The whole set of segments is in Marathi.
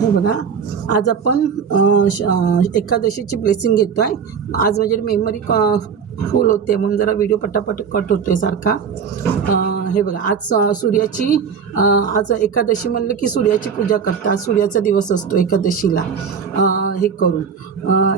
हे बघा, आज आपण एकादशीची ब्लेसिंग घेतो आहे. आज माझी मेमरी फुल होते म्हणून जरा व्हिडिओ पटापट कट होतोय सारखा. हे बघा, आज सूर्याची आज एकादशी म्हणलं की सूर्याची पूजा करतात. सूर्याचा दिवस असतो एकादशीला. हे करून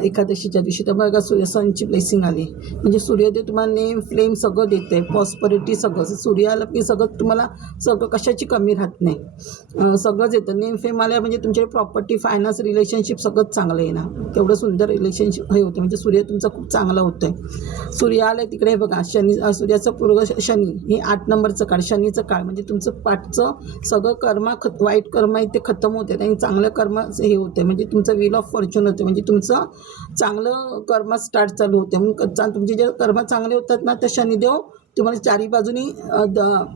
एकादशीच्या दिवशी तर बघा सनची ब्लेसिंग आली. म्हणजे सूर्यदेव तुम्हाला नेम फ्लेम सगळं देते, प्रॉस्परिटी सगळं. सूर्य आलं की सगळं तुम्हाला सगळं कशाची कमी राहत नाही, सगळंच येतं. नेम फेम आल्या म्हणजे तुमच्याकडे प्रॉपर्टी, फायनान्स, रिलेशनशिप सगळंच चांगलं आहे ना. तेवढं सुंदर रिलेशनशिप हे होतं. म्हणजे सूर्य तुमचा खूप चांगला होतं आहे. सूर्य आलं तिकडे हे बघा, शनी, सूर्याचं पूर्व शनी हे 8 नंबरचं काळ, शनीचं काळ. म्हणजे तुमचं पाठचं सगळं कर्म वाईट कर्म आहे ते खतम होते आणि चांगलं कर्म हे होते. म्हणजे तुमचं व्हील ऑफ फॉर्च्यून होते. म्हणजे तुमचं चांगलं कर्म स्टार्ट चालू होते. म्हणून तुमचे जे कर्म चांगले होतात ना, ते शनिदेव तुम्हाला चारी बाजूनी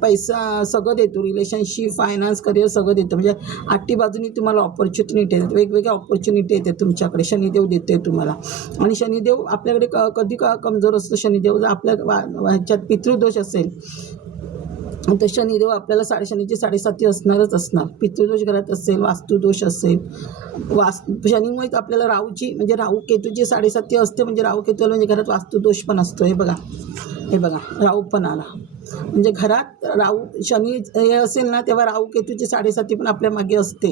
पैसा सगळं देतो. रिलेशनशिप, फायनान्स, करिअर सगळं देतं. म्हणजे 8 बाजूनी तुम्हाला ऑपॉर्च्युनिटी येतात, वेगवेगळ्या ऑपॉर्च्युनिटी येतात तुमच्याकडे. शनिदेव देते तुम्हाला. आणि शनिदेव आपल्याकडे कधी कमजोर असतो शनिदेव. जर आपल्या ह्याच्यात पितृदोष असेल तर शनिदेव आपल्याला शनीची 7.5 असणारच असणार. पितृदोष घरात असेल, वास्तुदोष असेल, शनीमुळेच आपल्याला राहूची म्हणजे राहू केतूची 7.5 असते. म्हणजे राहू केतूला म्हणजे घरात वास्तुदोष पण असतो. हे बघा, हे बघा, राहू पण आला. म्हणजे घरात राहू शनी हे असेल ना, तेव्हा राहू केतूची 7.5 पण आपल्या मागे असते.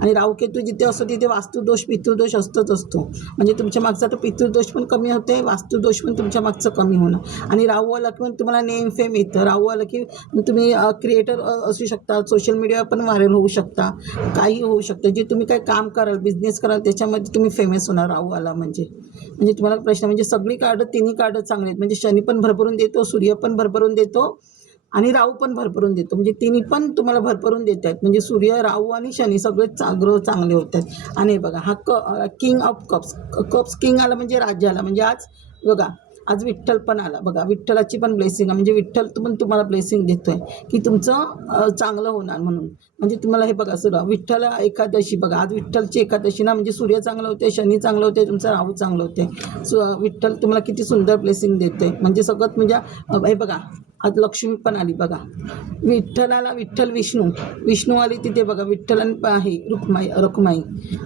आणि राहू केतू जिथे असतो तिथे वास्तुदोष, पितृदोष असतोच असतो. म्हणजे तुमच्या मागचा तर पितृदोष पण कमी होते, वास्तुदोष पण तुमच्या मागचं कमी होणं. आणि राहू आला की तुम्हाला नेम फेम येतं. राहू आलं की तुम्ही क्रिएटर असू शकता, सोशल मीडिया पण व्हायरल होऊ शकता, काही होऊ शकतं. जे तुम्ही काही काम कराल, बिझनेस कराल, त्याच्यामध्ये तुम्ही फेमस होणार. राहू आला म्हणजे तुम्हाला प्रश्न म्हणजे सगळी कार्ड, तिन्ही कार्ड चांगले आहेत. म्हणजे शनी पण भरभरून देतो, सूर्य पण भरभरून देतो आणि राहू पण भरभरून देतो. म्हणजे तिन्ही पण तुम्हाला भरभरून देत आहेत. म्हणजे सूर्य, राहू आणि शनी सगळे ग्रह चांगले होत आहेत. आणि बघा, हा किंग ऑफ कप्स किंग आला म्हणजे राज्य आला. म्हणजे आज बघा, आज विठ्ठल पण आला. बघा, विठ्ठलाची पण ब्लेसिंग आहे. म्हणजे विठ्ठल पण तुम्हाला ब्लेसिंग देतोय की तुमचं चांगलं होणार म्हणून. म्हणजे तुम्हाला हे बघा, सर विठ्ठल एकादशी बघा, आज विठ्ठलची एकादशी ना. म्हणजे सूर्य चांगलं होते, शनी चांगलं होते, तुमचं राहू चांगलं होते. विठ्ठल तुम्हाला किती सुंदर ब्लेसिंग देते. म्हणजे सगळं म्हणजे हे बघा, आज लक्ष्मी पण आली. बघा, विठ्ठलाला विठ्ठल, विष्णू आली तिथे. बघा, विठ्ठल आणि रखुमाई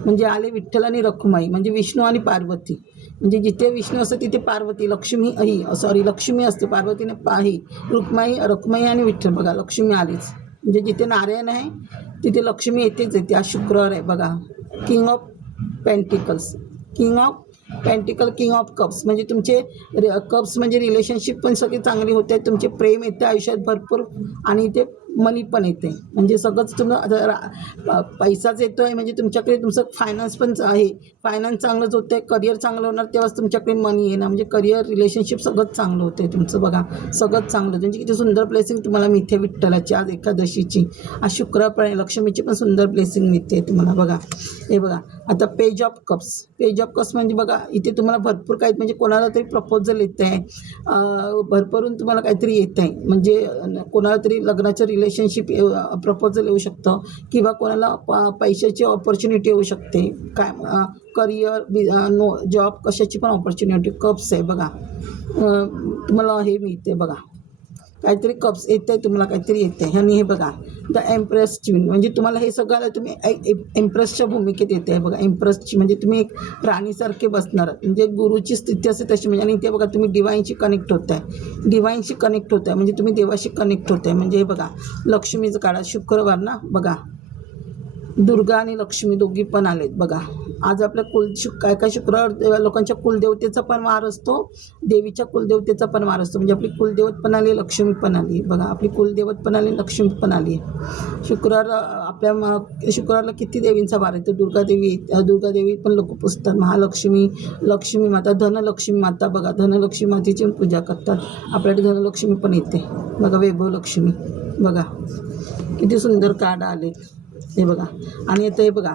म्हणजे आले विठ्ठल आणि रखुमाई. म्हणजे विष्णू आणि पार्वती. म्हणजे जिथे विष्णू असतं तिथे पार्वती, लक्ष्मी असते. पार्वतीने रखुमाई आणि विठ्ठल. बघा, लक्ष्मी आलीच. म्हणजे जिथे नारायण आहे तिथे लक्ष्मी येतेच येते. आज शुक्रवार आहे. बघा, king of pentacles, king of cups. म्हणजे तुमचे कप्स म्हणजे रिलेशनशिप पण सगळे चांगले होते. तुमचे प्रेम येते आयुष्यात भरपूर. आणि ते मनी पण येते. म्हणजे सगळंच तुम्हाला पैसाच येतो आहे. म्हणजे तुमच्याकडे तुमचं फायनान्स पण आहे. फायनान्स चांगलंच होतं आहे. करिअर चांगलं होणार तेव्हाच तुमच्याकडे मनी येणार. म्हणजे करिअर, रिलेशनशिप सगळंच चांगलं होतं आहे तुमचं. बघा, सगळंच चांगलं. म्हणजे किती सुंदर ब्लेसिंग तुम्हाला मिळते विठ्ठलाची आज एकादशीची. आज शुक्रवार पण आहे. लक्ष्मीची पण सुंदर ब्लेसिंग मिळते तुम्हाला. बघा, हे बघा, आता पेज ऑफ कप्स म्हणजे बघा, इथे तुम्हाला भरपूर काही म्हणजे कोणाला तरी प्रपोजल येत आहे, भरभरून तुम्हाला काहीतरी येत आहे. म्हणजे कोणाला तरी लग्नाचं रिलेशनशिप प्रपोजल येऊ शकतं किंवा कोणाला पैशाची ऑपॉर्च्युनिटी येऊ शकते. काय करिअर, जॉब, कशाची पण ऑपॉर्च्युनिटी. कप्स आहे बघा, तुम्हाला हे मिळते. बघा, काहीतरी कप्स येतं आहे तुम्हाला, काहीतरी येतं आहे. आणि हे बघा, द एम्प्रेसची म्हणजे तुम्हाला हे सगळं तुम्ही एम्प्रेसच्या भूमिकेत येते आहे. बघा, एम्प्रेसची म्हणजे तुम्ही एक राणीसारखे बसणार. म्हणजे गुरुची स्थिती असते तशी. म्हणजे आणि इथे बघा, तुम्ही डिवाईनशी कनेक्ट होत आहे. म्हणजे तुम्ही देवाशी कनेक्ट होत आहे. म्हणजे हे बघा, लक्ष्मीचं काळात शुक्रवार ना. बघा, दुर्गा आणि लक्ष्मी दोघी पण आलेत. बघा, आज आपल्या काय शुक्रवार लोकांच्या कुलदेवतेचा पण वार असतो, देवीच्या कुलदेवतेचा पण वार असतो. म्हणजे आपली कुलदेवत पण आली, लक्ष्मी पण आली. बघा, आपली कुलदेवत पण आली, लक्ष्मी पण आली. शुक्रवारला किती देवींचा वार येतो. दुर्गादेवी पण लोक पुजतात. महालक्ष्मी, लक्ष्मी माता, धनलक्ष्मी माता. बघा, धनलक्ष्मी मातेची पण पूजा करतात. आपल्याकडे धनलक्ष्मी पण येते. बघा, वैभव लक्ष्मी. बघा, किती सुंदर कार्ड आले. हे बघा, आणि आता हे बघा,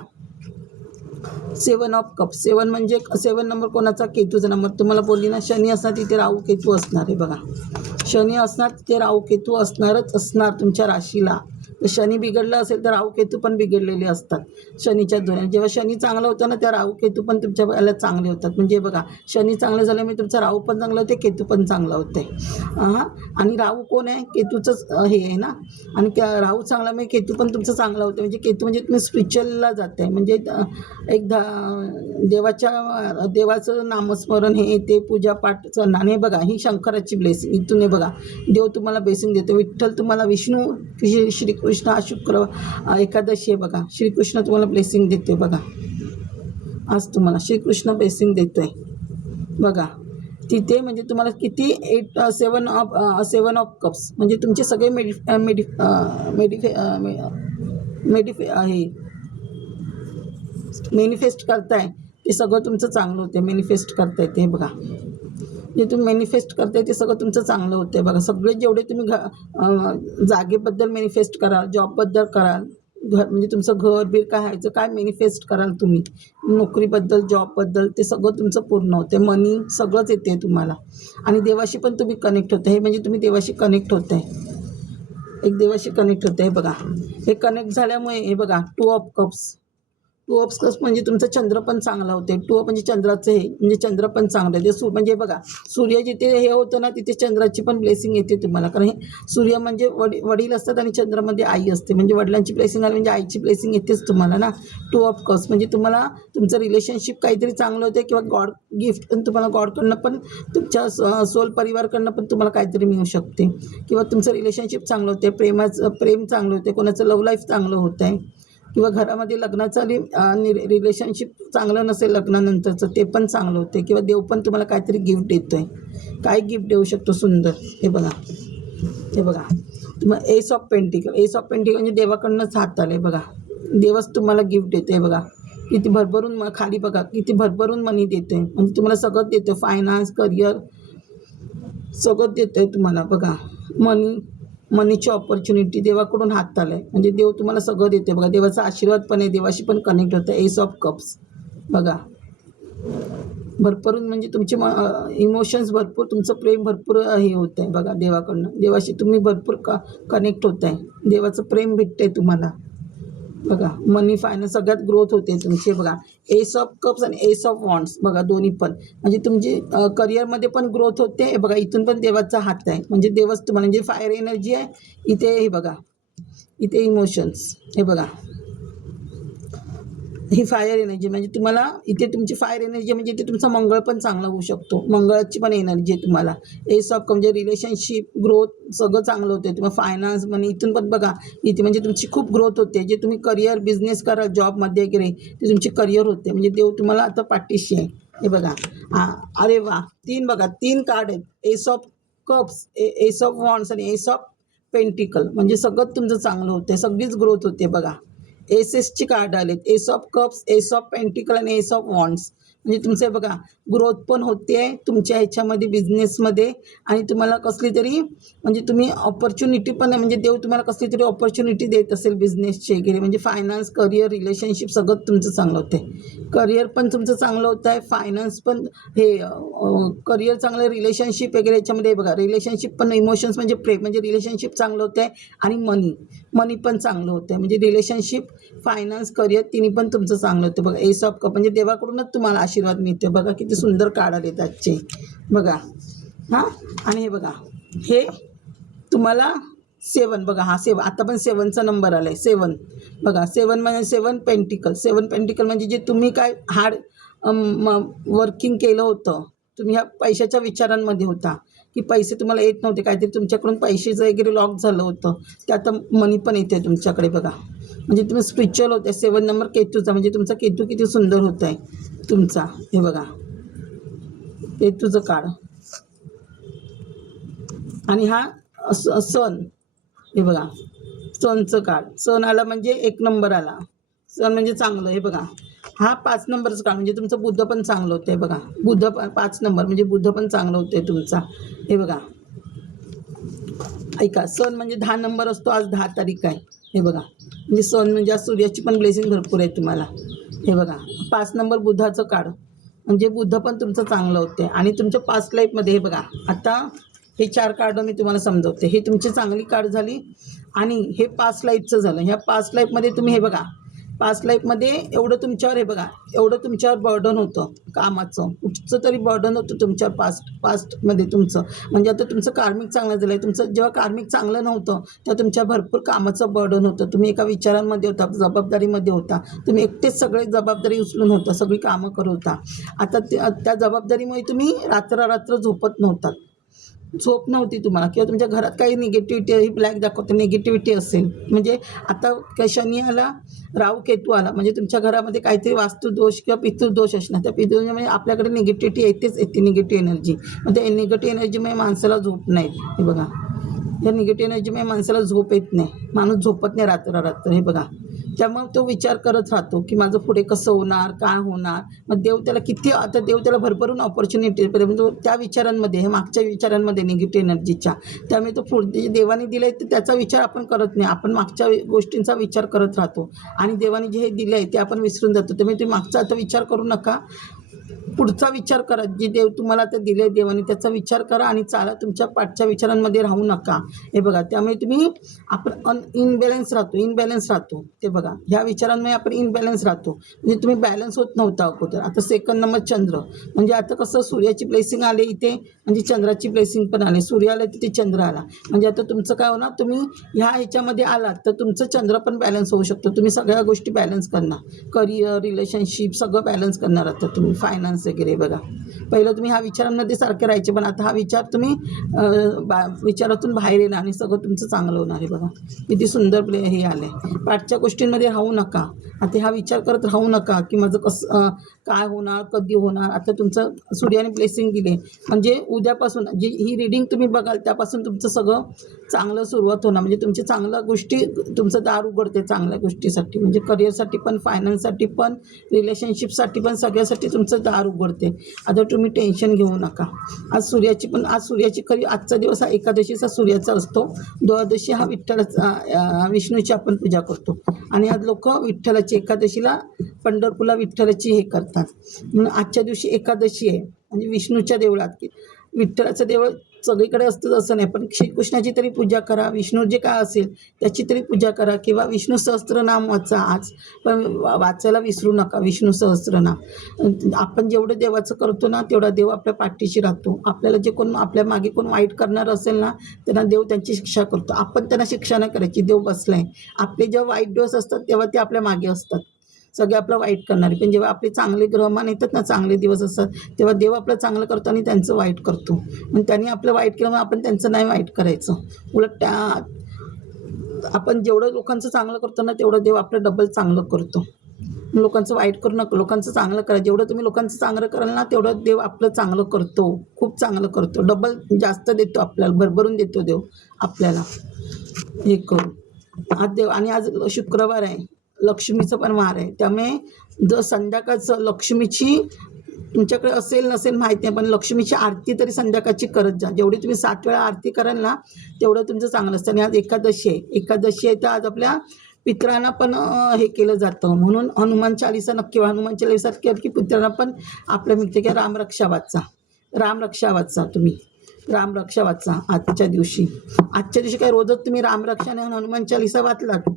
7 ऑफ कप्स. 7 म्हणजे 7 नंबर कोणाचा? केतूचा नंबर. तुम्हाला बोलली ना, शनी असणार तिथे राहू केतू असणार आहे. बघा, शनी असणार ते राहू केतू असणारच असणार तुमच्या राशीला. तर शनी बिघडलं असेल तर राहू केतू पण बिघडलेले असतात शनीच्या धुऱ्याने. जेव्हा शनी चांगलं होतं ना त्या राहू केतू पण तुमच्या वेळेला चांगले होतात. म्हणजे बघा शनी चांगलं झाल्यामुळे तुमचा राहू पण चांगलं होते, केतू पण चांगलं होते. हां, आणि राहू कोण आहे? केतूचंच हे आहे ना. आणि राहू चांगल्यामुळे केतू पण तुमचं चांगलं होतं. म्हणजे केतू म्हणजे तुम्ही स्पिरिच्युअलला जात आहे. म्हणजे एकदा देवाचं नामस्मरण हे ते पूजापाठ करणार. आणि हे बघा ही शंकराची ब्लेसिंग इथून हे बघा देव तुम्हाला ब्लेसिंग देतो. विठ्ठल तुम्हाला, विष्णू, श्रीकृष्ण आज शुक्र एकादशी आहे बघा. श्रीकृष्ण तुम्हाला ब्लेसिंग देते बघा. आज तुम्हाला श्रीकृष्ण ब्लेसिंग देतोय बघा. तिथे म्हणजे तुम्हाला किती 7 ऑफ कप्स म्हणजे तुमचे सगळे मॅनिफेस्ट करताय ते सगळं तुमचं चांगलं होतं. मॅनिफेस्ट करताय ते बघा, जे तुम्ही मॅनिफेस्ट करताय ते सगळं तुमचं चांगलं होतं बघा. सगळे जेवढे तुम्ही जागेबद्दल मॅनिफेस्ट कराल, जॉबबद्दल कराल, म्हणजे तुमचं घर बीर काय व्हायचं काय मॅनिफेस्ट कराल तुम्ही, नोकरीबद्दल जॉबबद्दल ते सगळं तुमचं पूर्ण होते. मनी सगळंच येते तुम्हाला. आणि देवाशी पण तुम्ही कनेक्ट होते. हे म्हणजे तुम्ही देवाशी कनेक्ट होत आहे, एक देवाशी कनेक्ट होते. हे बघा हे कनेक्ट झाल्यामुळे हे बघा 2 ऑफ कप्स. 2 ऑफ कप्स म्हणजे तुमचं चंद्र पण चांगला होते. 2 म्हणजे चंद्राचं हे म्हणजे चंद्र पण चांगलं आहे. ते म्हणजे बघा सूर्य जिथे हे होतं ना तिथे चंद्राची पण ब्लेसिंग येते तुम्हाला. कारण हे सूर्य म्हणजे वडील असतात आणि चंद्रामध्ये आई असते. म्हणजे वडिलांची ब्लेसिंग आली म्हणजे आईची ब्लेसिंग येतेच तुम्हाला ना. 2 ऑफ कप्स म्हणजे तुम्हाला तुमचं रिलेशनशिप काहीतरी चांगलं होते किंवा गॉड गिफ्ट पण तुम्हाला गॉडकडनं पण तुमच्या सोल परिवारकडनं पण तुम्हाला काहीतरी मिळू शकते. किंवा तुमचं रिलेशनशिप चांगलं होते, प्रेम चांगलं होते, कोणाचं लव्ह लाईफ चांगलं होत आहे. किंवा घरामध्ये लग्नाचं रिलेशनशिप चांगलं नसेल लग्नानंतरचं ते पण चांगलं होते. किंवा देव पण तुम्हाला काहीतरी गिफ्ट देतो आहे. काय गिफ्ट देऊ शकतो सुंदर हे बघा. हे बघा तुम्हाला S of pentacle. S of pentacle म्हणजे देवाकडनंच हात आलं आहे बघा. देवच तुम्हाला गिफ्ट देतो आहे बघा. किती भरभरून खाली बघा किती भरभरून मनी देतो आहे. म्हणजे तुम्हाला सगळं देतो, फायनान्स, करिअर सगळं देतो आहे तुम्हाला बघा. मनीची ऑपॉर्च्युनिटी देवाकडून हात आलं आहे. म्हणजे देव तुम्हाला सगळं देते बघा. देवाचा आशीर्वाद पण आहे, देवाशी पण कनेक्ट होतं. एस ऑफ कप्स बघा भरभरून म्हणजे तुमचे इमोशन्स भरपूर, तुमचं प्रेम भरपूर हे होतं आहे बघा देवाकडनं. देवाशी तुम्ही भरपूर कनेक्ट होत आहे. देवाचं प्रेम भेटतं आहे तुम्हाला बघा. मनी फायनान्स सगळ्यात ग्रोथ होते तुमची बघा. एस ऑफ कप्स आणि एस ऑफ वॉन्ड्स बघा दोन्ही पण म्हणजे तुमची करिअरमध्ये पण ग्रोथ होते. हे बघा इथून पण देवाचा हात आहे. म्हणजे देवच तुम्हाला म्हणजे फायर एनर्जी आहे इथे. हे बघा इथे इमोशन्स हे बघा ही फायर एनर्जी म्हणजे तुम्हाला इथे तुमची फायर एनर्जी म्हणजे इथे तुमचा मंगळ पण चांगला होऊ शकतो. मंगळाची पण एनर्जी आहे तुम्हाला. एस ऑफ म्हणजे रिलेशनशिप ग्रोथ सगळं चांगलं होते तुम्हाला. फायनान्स मनी इथून पण बघा इथे म्हणजे तुमची खूप ग्रोथ होते. जे तुम्ही करिअर बिझनेस कराल जॉबमध्ये वगैरे ते तुमची करिअर होते. म्हणजे देव तुम्हाला आता पाठीशी आहे. हे बघा अरे वा 3 बघा 3 कार्ड आहेत. S of cups, S of wands आणि एस ऑफ पेंटिकल म्हणजे सगळं तुमचं चांगलं होतं. सगळीच ग्रोथ होते बघा. एसची कार्ड आलेत. S of cups, S of pentacle आणि एस ऑफ वॉन्ड्स म्हणजे तुमचे बघा ग्रोथ पण होते तुमच्या ह्याच्यामध्ये बिझनेसमध्ये. आणि तुम्हाला कसली तरी म्हणजे तुम्ही ऑपॉर्च्युनिटी पण म्हणजे देव तुम्हाला कसली तरी ऑपॉर्च्युनिटी देत असेल बिझनेसचे वगैरे. म्हणजे फायनान्स, करिअर, रिलेशनशिप सगळं तुमचं चांगलं होतं आहे. करिअर पण तुमचं चांगलं होतं आहे, फायनान्स पण हे करिअर चांगलं, रिलेशनशिप वगैरे याच्यामध्ये बघा. रिलेशनशिप पण इमोशन्स म्हणजे प्रेम म्हणजे रिलेशनशिप चांगलं होतं आहे. आणि मनी पण चांगलं होतं आहे. म्हणजे रिलेशनशिप, फायनान्स, करिअर तिन्ही पण तुमचं चांगलं होतं बघा. एस ऑफ कप म्हणजे देवाकडूनच तुम्हाला आशीर्वाद मिळते बघा. किती सुंदर कार्ड आलेत आजचे बघा. हां आणि हे बघा हे तुम्हाला 7 बघा. हा 7 आता पण 7चा नंबर आला आहे. 7 बघा 7 म्हणजे 7 पेंटिकल. 7 पेंटिकल म्हणजे जे तुम्ही काय हार्ड वर्किंग केलं होतं, तुम्ही ह्या पैशाच्या विचारांमध्ये होता की पैसे तुम्हाला येत नव्हते, काहीतरी तुमच्याकडून पैशाचं वगैरे लॉक झालं होतं, ते आता मनी पण येते तुमच्याकडे बघा. म्हणजे तुम्ही स्पिरिच्युअल होते. 7 नंबर केतूचा म्हणजे तुमचा केतू किती सुंदर होत आहे तुमचा. हे बघा केतूचं कार्ड. आणि हा सन हे बघा सनचं कार्ड. सन आला म्हणजे 1 नंबर आला. सन म्हणजे चांगलं. हे बघा हा 5 नंबरचं कार्ड म्हणजे तुमचं बुद्ध पण चांगलं होतं आहे बघा. बुद्ध 5 नंबर म्हणजे बुद्ध पण चांगलं होतं आहे तुमचा. हे बघा ऐका सन म्हणजे 10 नंबर असतो. आज 10 तारीख आहे. हे बघा म्हणजे सन म्हणजे आज सूर्याची पण ब्लेसिंग भरपूर आहे तुम्हाला. हे बघा 5 नंबर बुधाचं कार्ड म्हणजे बुद्ध पण तुमचं चांगलं होतं आहे. आणि तुमच्या पास्ट लाईफमध्ये हे बघा आता हे 4 कार्ड मी तुम्हाला समजवते. हे तुमची चांगली कार्ड झाली आणि हे पास्ट लाईफचं झालं. ह्या पास्ट लाईफमध्ये तुम्ही हे बघा, पास्ट लाईफमध्ये एवढं तुमच्यावर हे बघा, एवढं तुमच्यावर बर्डन होतं कामाचं, कुठचं तरी बर्डन होतं तुमच्यावर पास्टमध्ये तुमचं. म्हणजे आता तुमचं कार्मिक चांगलं झालं आहे. तुमचं जेव्हा कार्मिक चांगलं नव्हतं तेव्हा तुमच्या भरपूर कामाचं बर्डन होतं. तुम्ही एका विचारांमध्ये होता, जबाबदारीमध्ये होता. तुम्ही एकटेच सगळे जबाबदारी उचलून होता, सगळी कामं करत होता. आता त्या जबाबदारीमुळे तुम्ही रात्र झोपत नव्हतात. झोप नव्हती तुम्हाला किंवा तुमच्या घरात काही निगेटिव्हिटी, ही ब्लॅक दाखवते निगेटिव्हिटी असेल. म्हणजे आता काय शनी आला, राहू केतू आला, म्हणजे तुमच्या घरामध्ये काहीतरी वास्तुदोष किंवा पितृदोष असणार. त्या पितृदोषामुळे आपल्याकडे निगेटिव्हिटी येते निगेटिव्ह एनर्जी. मग त्या निगेटिव्ह एनर्जीमुळे माणसाला झोप नाही. हे बघा, या निगेटिव्ह एनर्जीमुळे माणसाला झोप येत नाही, माणूस झोपत नाही रात्र. हे बघा, त्यामुळे तो विचार करत राहतो की माझं पुढे कसं होणार, काय होणार. मग देव त्याला भरभरून ऑपॉर्च्युनिटी, म्हणजे त्या विचारांमध्ये, हे मागच्या विचारांमध्ये निगेटिव्ह एनर्जीच्या, त्यामुळे तो पुढे देवाने दिलं आहे तर त्याचा विचार आपण करत नाही. आपण मागच्या गोष्टींचा विचार करत राहतो आणि देवाने जे हे दिलं आहे ते आपण विसरून जातो. त्यामुळे तुम्ही मागचा आता विचार करू नका, पुढचा विचार करा. जे देव तुम्हाला आता दिले आहे देवाने त्याचा विचार करा आणि चाला. तुमच्या पाठच्या विचारांमध्ये राहू नका. हे बघा, त्यामुळे तुम्ही आपण इनबॅलन्स राहतो. ते बघा, ह्या विचारांमुळे आपण इनबॅलन्स राहतो. म्हणजे तुम्ही बॅलन्स होत नव्हता अगोदर. आता सेकंड नंबर चंद्र, म्हणजे आता कसं सूर्याची ब्लेसिंग आले इथे, म्हणजे चंद्राची ब्लेसिंग पण आले. सूर्य आला तिथे चंद्र आला, म्हणजे आता तुमचं काय होणार, तुम्ही ह्याच्यामध्ये आलात तर तुमचं चंद्र पण बॅलन्स होऊ शकतो. तुम्ही सगळ्या गोष्टी बॅलन्स करणार, करिअर, रिलेशनशिप सगळं बॅलन्स करणार. आता तुम्ही फायनान्स वगैरे बघा, पहिलं तुम्ही ह्या विचारांमध्ये सारखे राहायचे, पण आता हा विचार तुम्ही विचारातून बाहेर येणार आणि सगळं तुमचं चांगलं होणार आहे. बघा किती सुंदर हे आलं आहे. पाठच्या गोष्टींमध्ये राहू नका. आता हा विचार करत राहू नका की माझं कसं काय होणार, कधी होणार. आता तुमचं सूर्याने ब्लेसिंग दिले, म्हणजे उद्यापासून जी ही रीडिंग तुम्ही बघाल त्यापासून तुमचं सगळं चांगलं सुरुवात होणार. म्हणजे तुमची चांगल्या गोष्टी, तुमचं दार उघडते चांगल्या गोष्टीसाठी, म्हणजे करिअरसाठी पण, फायनान्ससाठी पण, रिलेशनशिपसाठी पण, सगळ्यासाठी तुमचं दार उघडते. आता तुम्ही टेन्शन घेऊ नका. आज सूर्याची खरी आजचा दिवस हा एकादशीचा सूर्याचा असतो. द्वादशी हा विष्णूची आपण पूजा करतो आणि आज लोक विठ्ठलाची एकादशीला पंढरपूरला विठ्ठलाची हे करतात. म्हणून आजच्या दिवशी एकादशी आहे, म्हणजे विष्णूच्या देवळात. विठ्ठलाचं देवळ सगळीकडे असतं असं नाही, पण श्रीकृष्णाची तरी पूजा करा, विष्णू जे काय असेल त्याची तरी पूजा करा, किंवा विष्णू सहस्त्रनाम वाचा आज. पण वाचायला विसरू नका विष्णू सहस्त्रनाम. आपण जेवढं देवाचं करतो ना तेवढा देव आपल्या पाठीशी राहतो. आपल्याला जे कोण आपल्या मागे कोण वाईट करणार असेल ना त्यांना देव त्यांची शिक्षा करतो. आपण त्यांना शिक्षा नाही करायची, देव बसलाय. आपले जेव्हा वाईट दिवस असतात तेव्हा ते आपल्या मागे असतात, सगळे आपलं वाईट करणारे. पण जेव्हा आपले चांगले ग्रहमान येतात ना, चांगले दिवस असतात, तेव्हा देव आपलं चांगलं करतो आणि त्यांचं वाईट करतो. मग त्यांनी आपलं वाईट केलं, मग आपण त्यांचं नाही वाईट करायचं. उलट आपण जेवढं लोकांचं चांगलं करतो ना तेवढं देव आपलं डबल चांगलं करतो. लोकांचं वाईट करू नका, लोकांचं चांगलं करा. जेवढं तुम्ही लोकांचं चांगलं कराल ना तेवढं देव आपलं चांगलं करतो, खूप चांगलं करतो, डबल जास्त देतो आपल्याला, भरभरून देतो देव आपल्याला. हे करू आज देव. आणि आज शुक्रवार आहे, लक्ष्मीचं पण वार आहे. त्यामुळे जर संध्याकाळचं लक्ष्मीची तुमच्याकडे असेल नसेल माहीत नाही, पण लक्ष्मीची आरती तरी संध्याकाळची करत जा. जेवढी तुम्ही 7 वेळा आरती कराल ना तेवढं तुमचं चांगलं असतं. आणि आज एकादशी आहे तर आज आपल्या पितरांना पण हे केलं जातं. म्हणून हनुमान चालीसा नक्की, हनुमान चालीसा केलं की पितरांना पण आपल्या मिळते की रामरक्षा वाचा तुम्ही, रामरक्षा वाचा आजच्या दिवशी काय रोजच तुम्ही रामरक्षा आणि हनुमान चालीसा वाचलात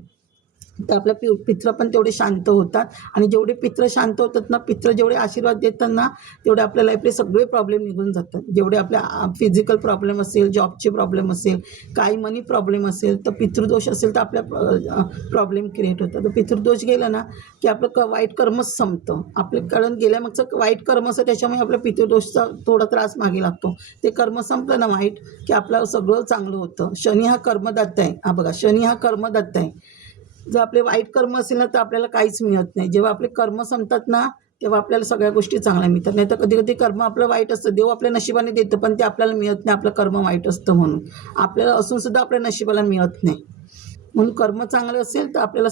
तर आपल्या पित्र पण तेवढे शांत होतात. आणि जेवढे पित्र शांत होतात ना, पित्र जेवढे आशीर्वाद देतात ना तेवढे आपल्या लाईफले सगळे प्रॉब्लेम निघून जातात. जेवढे आपल्या फिजिकल प्रॉब्लेम असेल, जॉबचे प्रॉब्लेम असेल, काही मनी प्रॉब्लेम असेल, तर पितृदोष असेल तर आपल्या प्रॉब्लेम क्रिएट होतात. तर पितृदोष गेला ना की आपलं वाईट कर्मच संपतं. आपलं कारण गेल्यामागचं वाईट कर्म असं, त्याच्यामुळे आपल्या पितृदोषचा थोडा त्रास मागे लागतो. ते कर्म संपलं ना वाईट की आपलं सगळं चांगलं होतं. शनी हा कर्मदाता आहे. हा बघा, शनी हा कर्मदाता आहे. जर आपले वाईट कर्म असेल ना तर आपल्याला काहीच मिळत नाही. जेव्हा आपले कर्म संपतात ना तेव्हा आपल्याला सगळ्या गोष्टी चांगल्या मिळतात. नाही तर कधी कधी कर्म आपलं वाईट असतं, देव आपल्या नशिबाने देतं पण ते आपल्याला मिळत नाही, आपलं कर्म वाईट असतं म्हणून. आपल्याला असूनसुद्धा आपल्या नशिबाला मिळत नाही. म्हणून कर्म चांगलं असेल तर आपल्याला